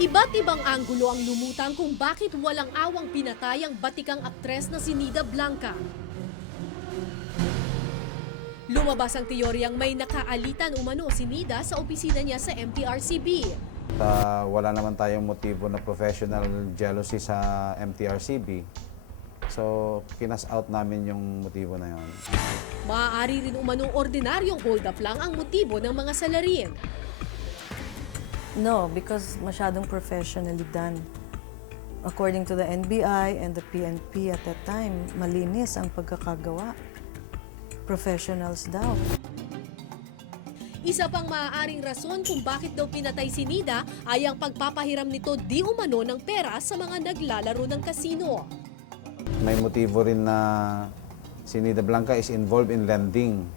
Iba't ibang anggulo ang lumutang kung bakit walang awang pinatay ang batikang aktres na si Nida Blanca. Lumabas ang teoryang may nakaalitan umano si Nida sa opisina niya sa MTRCB. Wala naman tayong motibo na professional jealousy sa MTRCB. So, kinas out namin yung motibo na yun. Maaari rin umanong ordinaryong hold-up lang ang motibo ng mga salarin. No, because masyadong professionally done. According to the NBI and the PNP at that time, malinis ang pagkakagawa. Professionals daw. Isa pang maaaring rason kung bakit daw pinatay si Nida ay ang pagpapahiram nito di umano ng pera sa mga naglalaro ng kasino. May motibo rin na si Nida Blanca is involved in lending.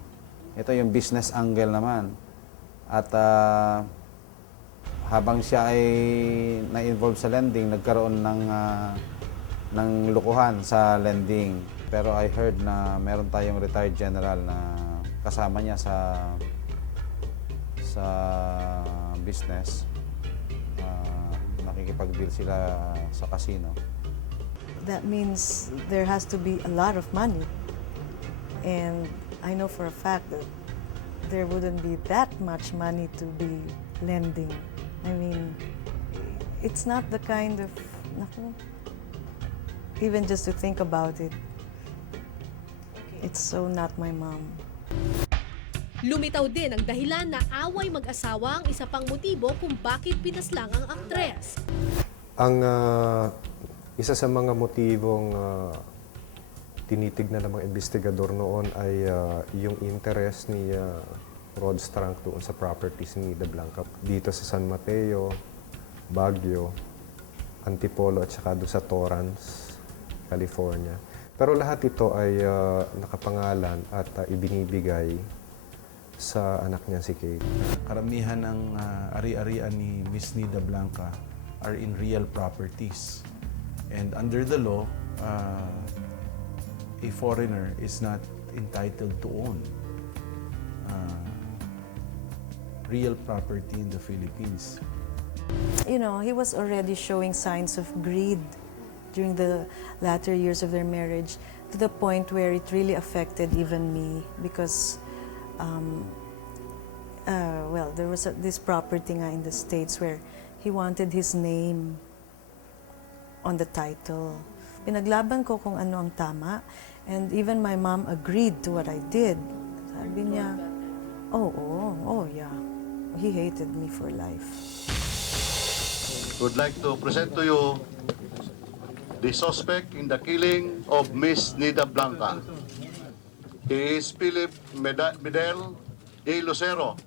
Ito yung business angle naman. At habang siya ay na-involve sa lending, nagkaroon ng lukuhan sa lending. Pero I heard na meron tayong retired general na kasama niya sa business. Nakikipag-deal sila sa casino. That means there has to be a lot of money. And I know for a fact that there wouldn't be that much money to be lending. I mean, it's not the kind of, naku, even just to think about it, it's so not my mom. Lumitaw din ang dahilan na away mag-asawa ang isa pang motibo kung bakit pinaslang ang aktres. Ang isa sa mga motibong tinitignan ng mga investigador noon ay yung interest ni Rod Strang doon sa properties ni Nida Blanca dito sa San Mateo, Baguio, Antipolo at saka doon sa Torrance, California. Pero lahat ito ay nakapangalan at ibinibigay sa anak niya si Kate. Karamihan ng ari-arian ni Miss Nida Blanca are in real properties. And under the law, a foreigner is not entitled to own real property in the Philippines. You know, he was already showing signs of greed during the latter years of their marriage, to the point where it really affected even me because, well, there was this property nga in the States where he wanted his name on the title. Pinaglaban ko kung ano ang tama, and even my mom agreed to what I did. Sabi niya, oh, yeah. He hated me for life. Would like to present to you the suspect in the killing of Miss Nida Blanca. He is Philip Medel de Lucero.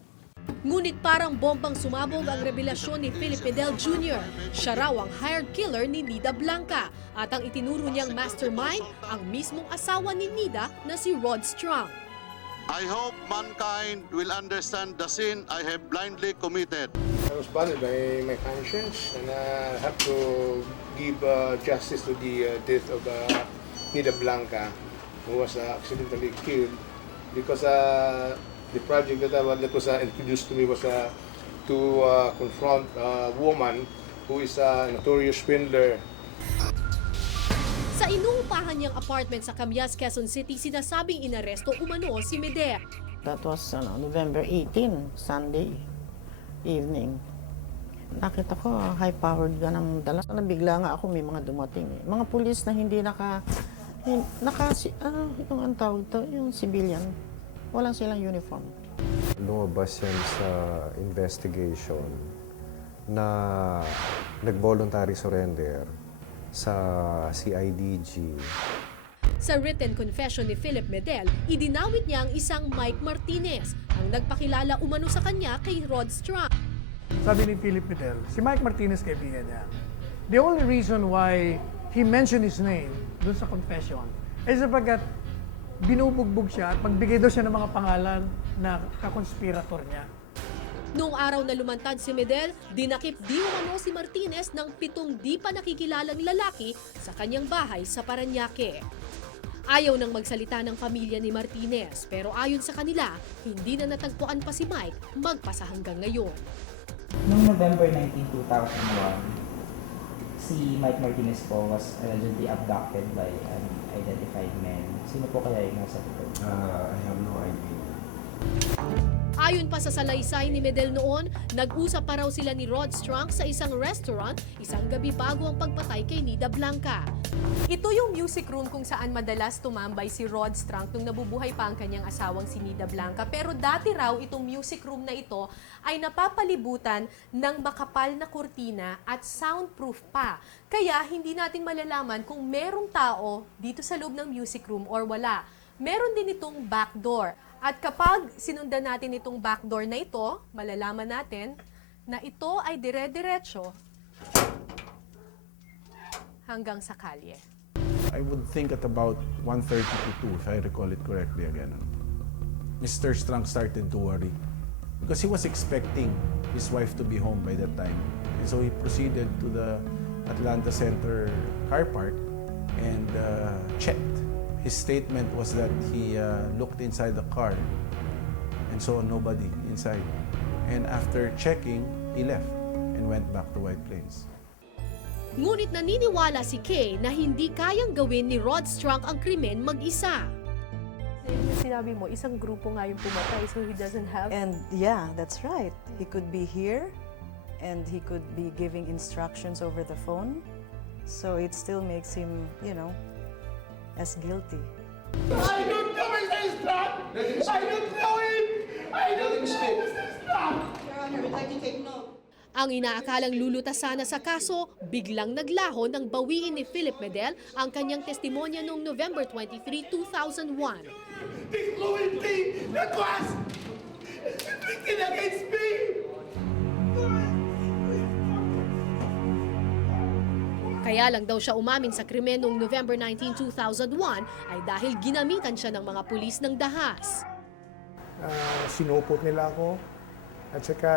Ngunit parang bombang sumabog ang revelasyon ni Philip Medel Jr. Siya raw ang hired killer ni Nida Blanca at ang itinuro niyang mastermind ang mismong asawa ni Nida na si Rod Strang. I hope mankind will understand the sin I have blindly committed. I was bothered by my conscience, and I have to give justice to the death of Nida Blanca, who was accidentally killed because the project that was introduced to me was to confront a woman who is a notorious swindler. Sa inuupahan niyang apartment sa Camias, Quezon City, sinasabing inaresto umano si Medel. That was November 18, Sunday evening. Nakita ko, high-powered ka ng dala. Nabigla nga ako, may mga dumating. Mga pulis na hindi yung ang tawag to, yung civilian. Walang silang uniform. Lumabas yan sa investigation na nag-voluntary surrender sa CIDG. Sa written confession ni Philip Medel, idinawit niya ang isang Mike Martinez, ang nagpakilala umano sa kanya kay Rod Strang. Sabi ni Philip Medel, si Mike Martinez kaibigan niya. The only reason why he mentioned his name doon sa confession ay sapagkat binubugbog siya at magbigay daw siya ng mga pangalan na kakonspirator niya. Noong araw na lumantad si Medel, dinakip di umano si Martinez ng 7 di pa nakikilalang lalaki sa kanyang bahay sa Parañaque. Ayaw nang magsalita ng pamilya ni Martinez, pero ayon sa kanila, hindi na natagpuan pa si Mike magpasa hanggang ngayon. Noong November 19, 2001, si Mike Martinez po was allegedly abducted by unidentified men. Sino po kaya yung nasa likod? I have no idea. Ayon pa sa salaysay ni Medel noon, nag-usap pa raw sila ni Rod Strunk sa isang restaurant isang gabi bago ang pagpatay kay Nida Blanca. Ito yung music room kung saan madalas tumambay si Rod Strunk nung nabubuhay pa ang kanyang asawang si Nida Blanca. Pero dati raw itong music room na ito ay napapalibutan ng makapal na kurtina at soundproof pa. Kaya hindi natin malalaman kung merong tao dito sa loob ng music room or wala. Meron din itong backdoor. At kapag sinundan natin itong backdoor na ito, malalaman natin na ito ay dire-diretso hanggang sa kalye. I would think at about 1:30 to 2, if I recall it correctly again. Mr. Strunk started to worry because he was expecting his wife to be home by that time. And so he proceeded to the Atlanta Center car park and checked. His statement was that he looked inside the car and saw nobody inside. And after checking, he left and went back to White Plains. Ngunit naniniwala si Kay na hindi kayang gawin ni Rod Strunk ang krimen mag-isa. Sinabi mo, isang grupo nga yung pumatay, so he doesn't have... And yeah, that's right. He could be here and he could be giving instructions over the phone. So it still makes him, as guilty. I don't know Mr. Strunk! I don't know him! I don't know Mr. Strunk! Your Honor, we'd like to take note. Ang inaakalang lulutas sana sa kaso, biglang naglaho nang bawiin ni Philip Medel ang kanyang testimonya noong November 23, 2001. This cruelty that was inflicted against me! Kaya lang daw siya umamin sa krimen noong November 19, 2001 ay dahil ginamitan siya ng mga pulis ng dahas. Sinupot nila ako at saka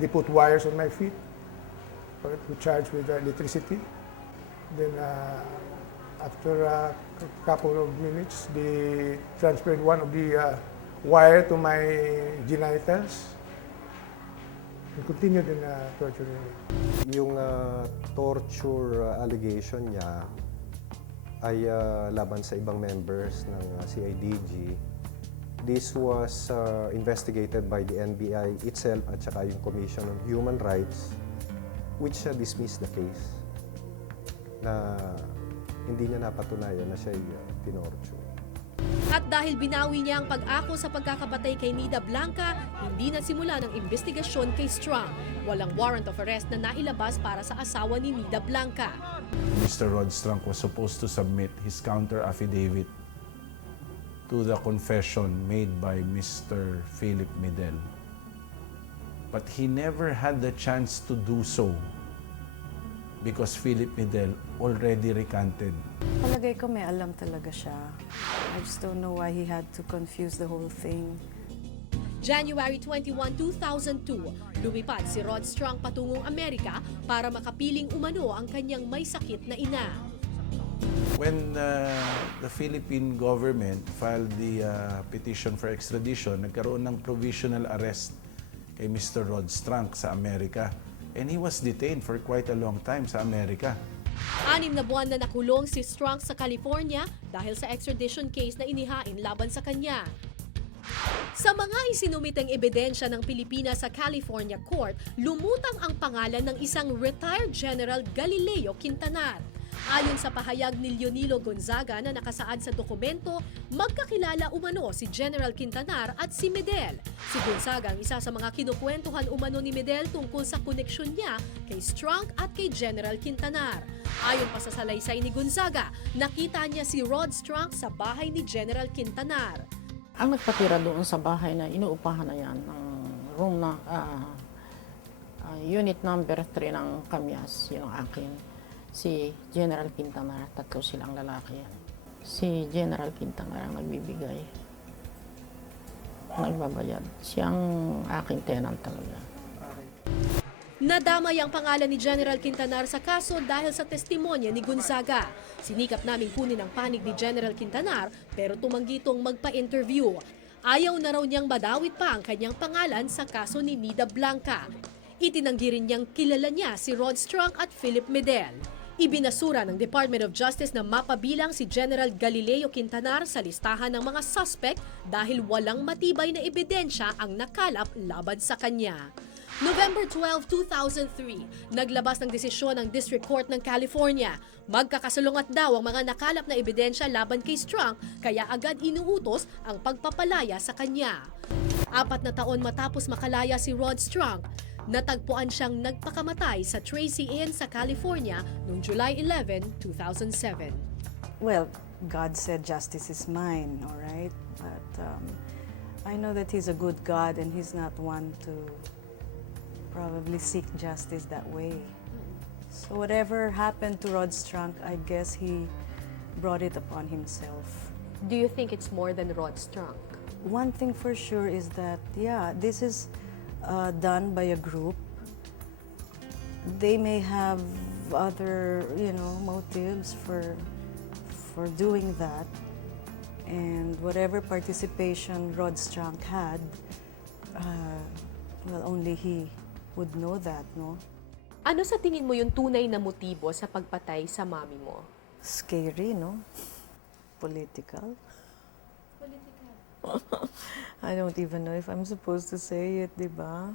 they put wires on my feet to charge with electricity. Then after a couple of minutes, they transferred one of the wire to my genitals and continued in torturing me. Yung torture allegation niya ay laban sa ibang members ng CIDG. This was investigated by the NBI itself at saka yung Commission on Human Rights, which dismissed the case na hindi niya napatunayan na siya tinorture. At dahil binawi niya ang pag-ako sa pagkakapatay kay Nida Blanca, hindi nasimula ng investigasyon kay Strunk. Walang warrant of arrest na nailabas para sa asawa ni Nida Blanca. Mr. Rod Strunk was supposed to submit his counter affidavit to the confession made by Mr. Philip Medel. But he never had the chance to do so because Philip Medel already recanted. Palagay ko may alam talaga siya. I just don't know why he had to confuse the whole thing. January 21, 2002, lumipad si Rod Strunk patungong Amerika para makapiling umano ang kanyang may sakit na ina. When the Philippine government filed the petition for extradition, nagkaroon ng provisional arrest kay Mr. Rod Strunk sa Amerika. And he was detained for quite a long time sa Amerika. 6 na buwan na nakulong si Strunk sa California dahil sa extradition case na inihain laban sa kanya. Sa mga isinumitang ebidensya ng Pilipinas sa California Court, lumutang ang pangalan ng isang retired General Galileo Quintanar. Ayon sa pahayag ni Leonilo Gonzaga na nakasaad sa dokumento, magkakilala umano si General Quintanar at si Medel. Si Gonzaga ang isa sa mga kinukwentuhan umano ni Medel tungkol sa koneksyon niya kay Strunk at kay General Quintanar. Ayon pa sa salaysay ni Gonzaga, nakita niya si Rod Strunk sa bahay ni General Quintanar. Ang nagpatira doon sa bahay na inuupahan na yan, ng room na unit number 3 ng Kamyas, yun ang akin. Si General Quintanar, 3 silang lalaki yan. Si General Quintanar ang nagbibigay, nagbabayad. Siyang aking tenant talaga. Nadamay ang pangalan ni General Quintanar sa kaso dahil sa testimonya ni Gonzaga. Sinikap naming kunin ang panig ni General Quintanar pero tumanggi itong magpa-interview. Ayaw na raw niyang madawit pa ang kanyang pangalan sa kaso ni Nida Blanca. Itinanggi rin niyang kilala niya si Rod Strunk at Philip Medel. Ibinasura ng Department of Justice na mapabilang si General Galileo Quintanar sa listahan ng mga suspect dahil walang matibay na ebidensya ang nakalap laban sa kanya. November 12, 2003, naglabas ng desisyon ng District Court ng California. Magkakasalungat daw ang mga nakalap na ebidensya laban kay Strunk kaya agad inuutos ang pagpapalaya sa kanya. 4 na taon matapos makalaya si Rod Strunk, natagpuan siyang nagpakamatay sa Tracy Inn sa California noong July 11, 2007. Well, God said justice is mine, all right? But I know that He's a good God and He's not one to probably seek justice that way. So whatever happened to Rod Strunk, I guess he brought it upon himself. Do you think it's more than Rod Strunk? One thing for sure is that, yeah, this is done by a group. They may have other, motives for doing that. And whatever participation Rod Strunk had, well, only he would know that, no? Ano sa tingin mo yung tunay na motibo sa pagpatay sa mami mo? Scary, no? Political. I don't even know if I'm supposed to say it, di ba?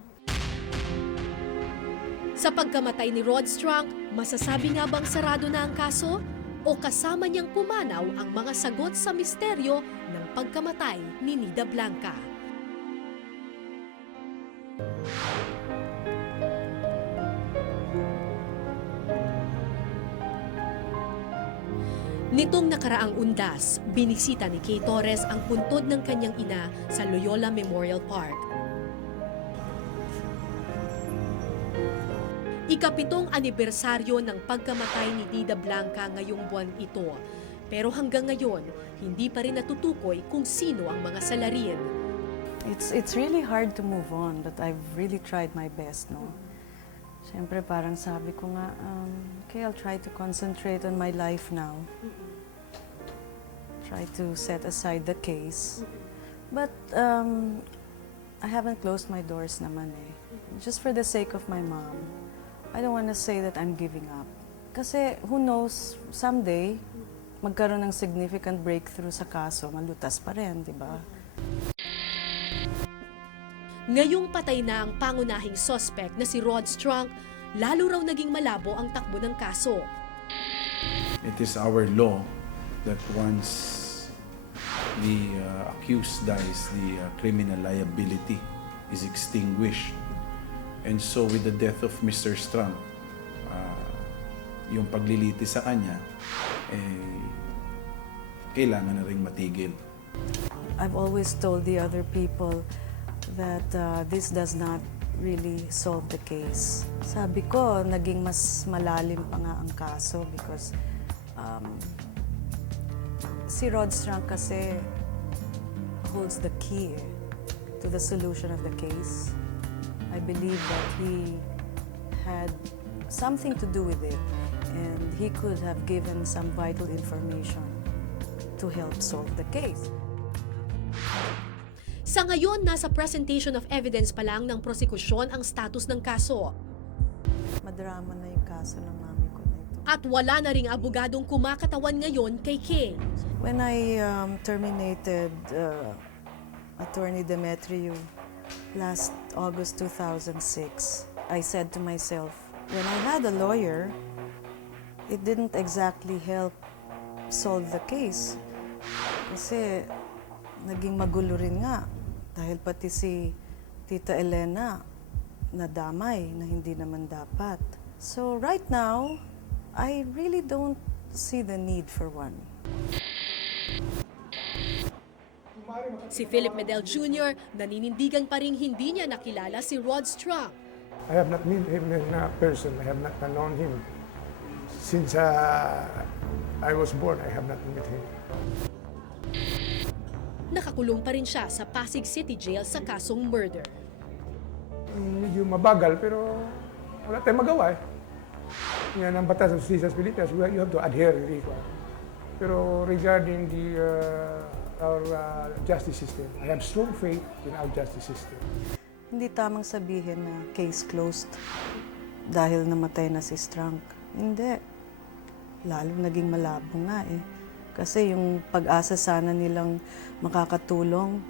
Sa pagkamatay ni Rod Strunk, masasabi nga bang sarado na ang kaso? O kasama niyang pumanaw ang mga sagot sa misteryo ng pagkamatay ni Nida Blanca? Nitong nakaraang undas, binisita ni Kay Torres ang puntod ng kanyang ina sa Loyola Memorial Park. Ika-7 anibersaryo ng pagkamatay ni Nida Blanca ngayong buwan ito. Pero hanggang ngayon, hindi pa rin natutukoy kung sino ang mga salarin. It's really hard to move on, but I've really tried my best, no? Siyempre, parang sabi ko nga, okay, I'll try to concentrate on my life now. Try to set aside the case. But I haven't closed my doors naman eh. Just for the sake of my mom. I don't want to say that I'm giving up. Kasi who knows, someday, magkaroon ng significant breakthrough sa kaso, malutas pa rin, di ba? Ngayong patay na ang pangunahing suspect na si Rod Strunk, lalo raw naging malabo ang takbo ng kaso. It is our law that once the accused dies, the criminal liability is extinguished. And so with the death of Mr. Strunk, yung pagliliti sa kanya, kailangan na ring matigil. I've always told the other people that this does not really solve the case. Sabi ko, naging mas malalim pa nga ang kaso because si Rod Strunk kasi holds the key to the solution of the case. I believe that he had something to do with it and he could have given some vital information to help solve the case. Sa ngayon, nasa presentation of evidence pa lang ng prosekusyon ang status ng kaso. Madrama na yung kaso ng mami ko na ito. At wala na ring abogadong kumakatawan ngayon kay King. When I terminated Attorney Demetrio last August 2006, I said to myself, when I had a lawyer, it didn't exactly help solve the case. Kasi naging magulo rin nga. Dahil pati si Tita Elena nadamay na hindi naman dapat. So right now, I really don't see the need for one. Si Philip Medel Jr. naninindigan pa rin hindi niya nakilala si Rod Strunk. I have not met him in person. I have not known him. Since I was born, I have not met him. Nakakulong pa rin siya sa Pasig City Jail sa kasong murder. Medyo mabagal pero wala tayong magawa eh. Yan ang batas ng Justisya sa Pilipinas. You have to adhere really. Pero regarding the our justice system. I have strong faith in our justice system. Hindi tamang sabihin na case closed dahil namatay na si Strunk. Hindi. Lalo naging malabo nga eh. Kasi yung pag-asa sana nilang makakatulong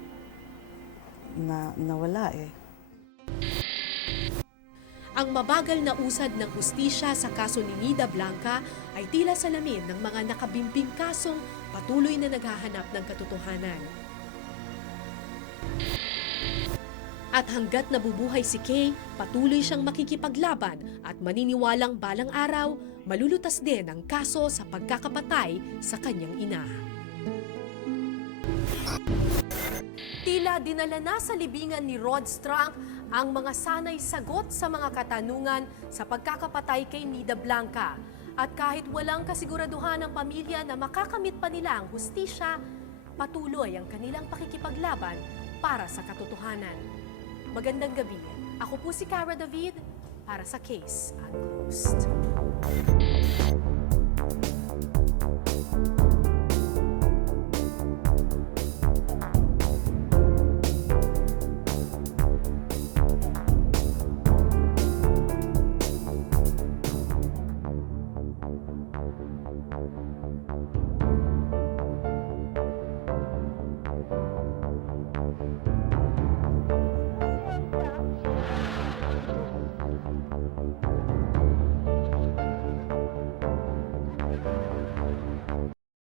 na nawala eh. Ang mabagal na usad ng hustisya sa kaso ni Nida Blanca ay tila salamin ng mga nakabimbing kasong patuloy na naghahanap ng katotohanan. At hanggat nabubuhay si Kay, patuloy siyang makikipaglaban at maniniwalang balang araw, malulutas din ang kaso sa pagkakapatay sa kanyang ina. Tila dinala na sa libingan ni Rod Strunk ang mga sanay sagot sa mga katanungan sa pagkakapatay kay Nida Blanca. At kahit walang kasiguraduhan ng pamilya na makakamit pa nila ang hustisya, patuloy ang kanilang pakikipaglaban para sa katotohanan. Magandang gabi. Ako po si Cara David para sa Case Unclosed.